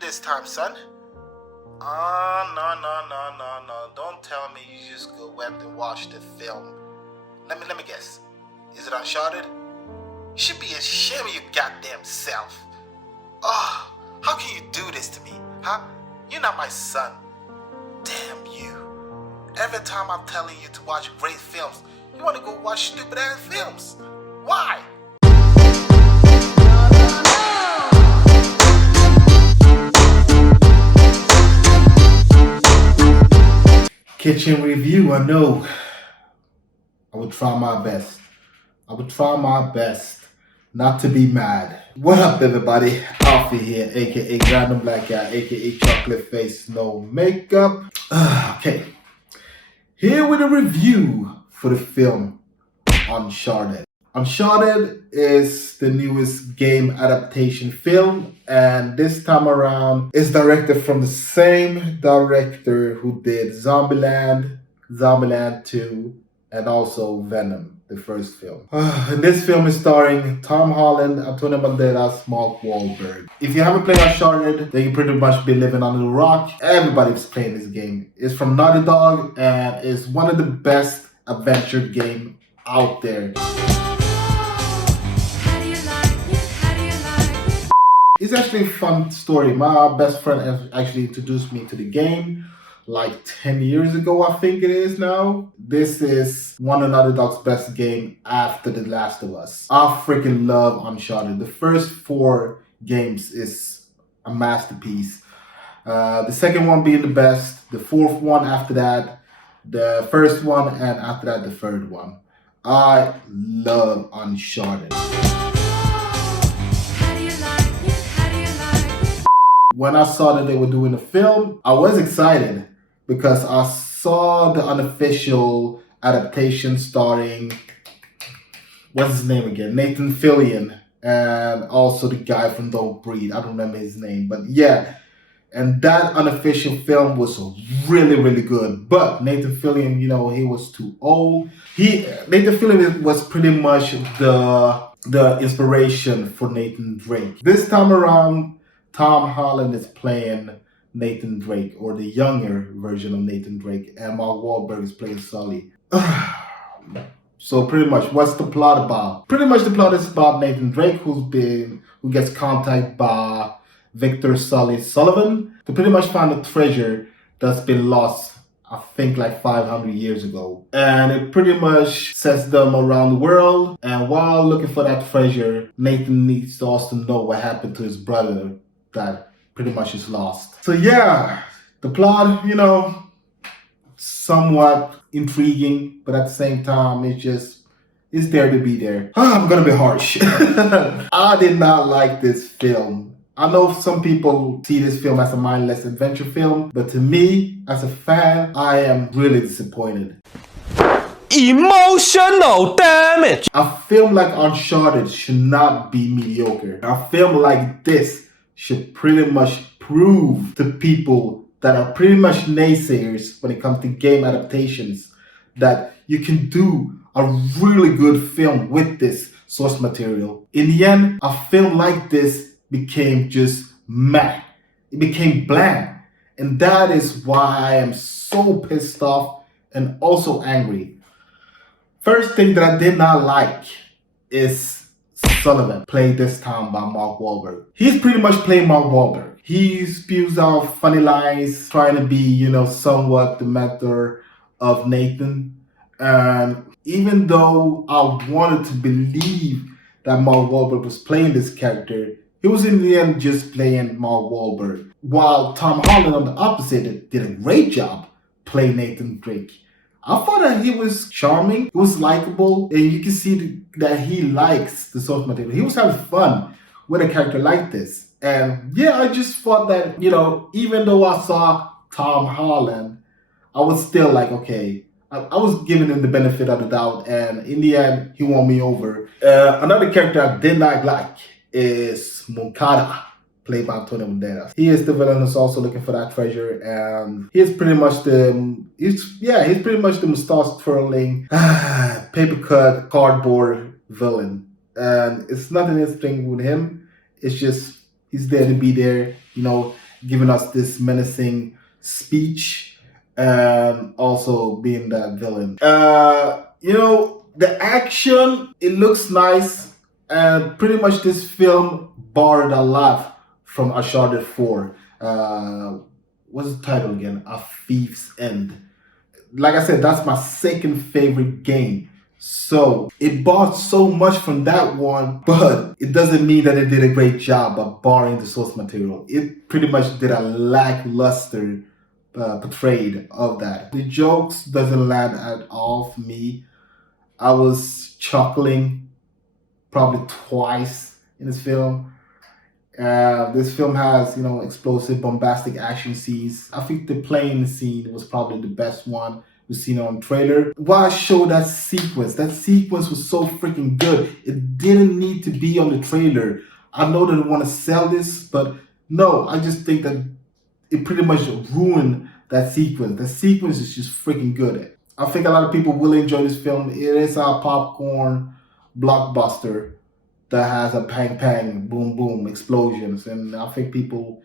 this time, son? No. Don't tell me you just went and watched the film. Let me guess. Is it Uncharted? You should be ashamed of your goddamn self. Oh, how can you do this to me, huh? You're not my son. Damn you. Every time I'm telling you to watch great films, you want to go watch stupid ass films. Why? Kitchen review, I know. I would try my best. Not to be mad. What up, everybody? Alfie here, aka Random Black Guy, aka Chocolate Face, no makeup. Okay, here with a review for the film Uncharted. Uncharted is the newest game adaptation film, and this time around it's directed from the same director who did Zombieland 2, and also Venom, the first film. And this film is starring Tom Holland, Antonio Banderas, Mark Wahlberg. If you haven't played Uncharted, then you pretty much be living under a rock. Everybody's playing this game. It's from Naughty Dog, and it's one of the best adventure games out there. It's actually a fun story. My best friend actually introduced me to the game like 10 years ago, I think it is now. This is one of Naughty Dog's best game after The Last of Us. I freaking love Uncharted. The first 4 games is a masterpiece. The second one being the best, the fourth one after that, the first one, and after that the third one. I love Uncharted. When I saw that they were doing a film, I was excited because I saw the unofficial adaptation starring, what's his name again? Nathan Fillion, and also the guy from Don't Breathe. I don't remember his name, but yeah. And that unofficial film was really, really good. But Nathan Fillion, he was too old. Nathan Fillion was pretty much the inspiration for Nathan Drake. This time around, Tom Holland is playing Nathan Drake, or the younger version of Nathan Drake, and Mark Wahlberg is playing Sully. So pretty much, what's the plot about? Pretty much the plot is about Nathan Drake, who gets contacted by Victor Sully Sullivan to pretty much find a treasure that's been lost, I think like 500 years ago. And it pretty much sets them around the world. And while looking for that treasure, Nathan needs to also know what happened to his brother that pretty much is lost. So yeah, the plot, somewhat intriguing, but at the same time, it's there to be there. I'm gonna be harsh. I did not like this film. I know some people see this film as a mindless adventure film, but to me, as a fan, I am really disappointed. Emotional damage! A film like Uncharted should not be mediocre. A film like this should pretty much prove to people that are pretty much naysayers when it comes to game adaptations that you can do a really good film with this source material. In the end, a film like this became just meh. It became bland. And that is why I am so pissed off and also angry. First thing that I did not like is Sullivan, played this time by Mark Wahlberg. He's pretty much playing Mark Wahlberg. He spews out funny lines, trying to be, somewhat the mentor of Nathan. And even though I wanted to believe that Mark Wahlberg was playing this character, he was in the end just playing Mark Wahlberg. While Tom Holland, on the opposite, did a great job playing Nathan Drake. I thought that he was charming, he was likable, and you can see that he likes the source material. He was having fun with a character like this. And yeah, I just thought that, even though I saw Tom Holland, I was still like, okay, I was giving him the benefit of the doubt, and in the end, he won me over. Another character I did not like is Moncada, played by Antonio Banderas. He is the villain who's also looking for that treasure, and he's pretty much the mustache twirling, paper cut, cardboard villain. And it's nothing interesting with him. It's just he's there to be there. giving us this menacing speech and also being that villain. The action, it looks nice, and pretty much this film borrowed a lot from Uncharted 4. What's the title again? A Thief's End. Like I said, that's my second favorite game. So it bought so much from that one, but it doesn't mean that it did a great job of borrowing the source material. It pretty much did a lackluster portrayal of that. The jokes doesn't land at all for me. I was chuckling probably twice in this film. This film has, explosive, bombastic action scenes. I think the plane scene was probably the best one we've seen on trailer. Why show that sequence? That sequence was so freaking good. It didn't need to be on the trailer. I know that they want to sell this, but no, I just think that it pretty much ruined that sequence. The sequence is just freaking good. I think a lot of people will enjoy this film. It is a popcorn blockbuster that has a bang bang, boom boom explosions, and I think people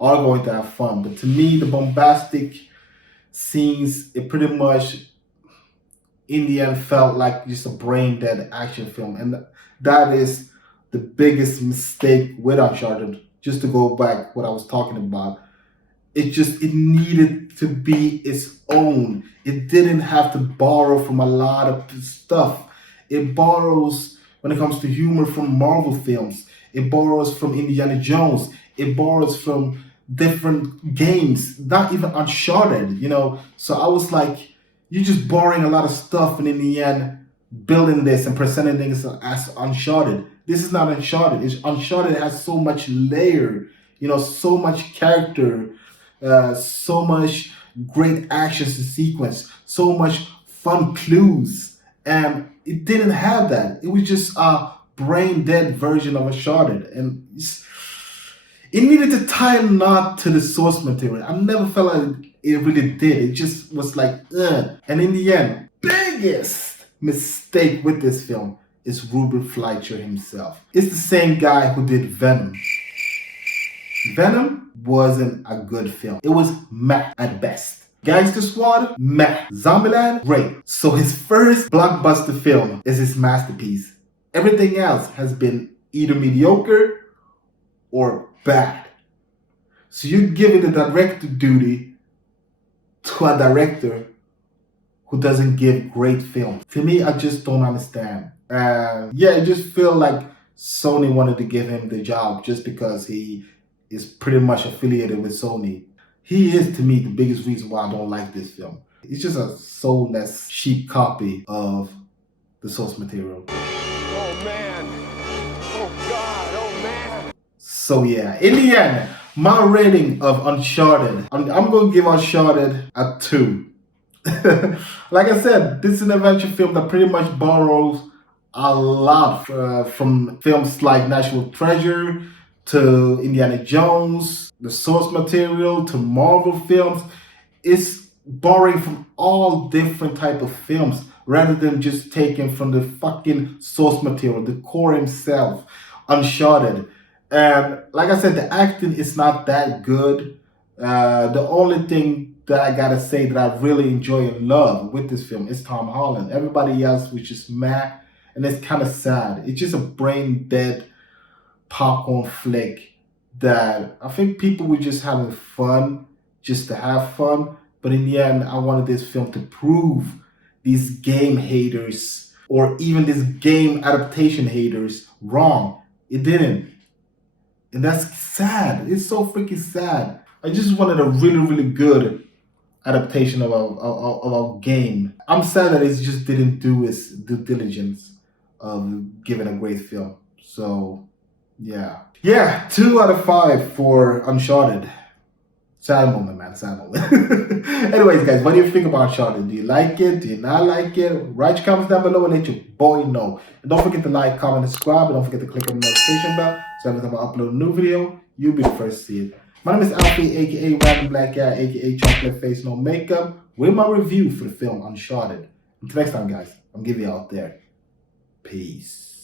are going to have fun. But to me, the bombastic scenes, it pretty much in the end felt like just a brain dead action film, and that is the biggest mistake with Uncharted. Just to go back what I was talking about, it needed to be its own. It didn't have to borrow from a lot of stuff. It borrows when it comes to humor from Marvel films. It borrows from Indiana Jones. It borrows from different games, not even Uncharted, So I was like, you're just borrowing a lot of stuff, and in the end, building this and presenting things as Uncharted. This is not Uncharted. Uncharted has so much layer, so much character, so much great actions to sequence, so much fun clues, and it didn't have that. It was just a brain dead version of Uncharted, and it needed to tie a knot to the source material. I never felt like it really did. It just was like, ugh. And in the end, biggest mistake with this film is Robert Fleischer himself. It's the same guy who did Venom. Venom wasn't a good film. It was meh at best. Gangster Squad, meh. Zombieland, great. So his first blockbuster film is his masterpiece. Everything else has been either mediocre or bad. So you're giving the director duty to a director who doesn't give great films. To me, I just don't understand. I just feel like Sony wanted to give him the job just because he is pretty much affiliated with Sony. He is, to me, the biggest reason why I don't like this film. It's just a soulless, cheap copy of the source material. Oh man. Oh God. Oh man. So yeah, in the end, my rating of Uncharted, I'm going to give Uncharted a 2. Like I said, this is an adventure film that pretty much borrows a lot from films like National Treasure, to Indiana Jones, the source material, to Marvel films. It's borrowing from all different type of films rather than just taking from the fucking source material, the core himself, Uncharted. And like I said, the acting is not that good. The only thing that I gotta say that I really enjoy and love with this film is Tom Holland. Everybody else was just mad, and it's kind of sad. It's just a brain dead popcorn flick that I think people were just having fun just to have fun. But in the end, I wanted this film to prove these game haters or even these game adaptation haters wrong. It didn't. And that's sad. It's so freaking sad. I just wanted a really, really good adaptation of a game. I'm sad that it just didn't do its due diligence of giving a great film. So yeah. 2 out of 5 for Uncharted. Sad moment, man. Sad moment. Anyways, guys, what do you think about Uncharted? Do you like it? Do you not like it? Write your comments down below and let your boy know. And don't forget to like, comment, and subscribe. And don't forget to click on the notification bell so every time I upload a new video, you'll be the first to see it. My name is Alfie, aka Random Black Guy, aka Chocolate Face No Makeup, with my review for the film Uncharted. Until next time, guys, I'm giving you out there. Peace.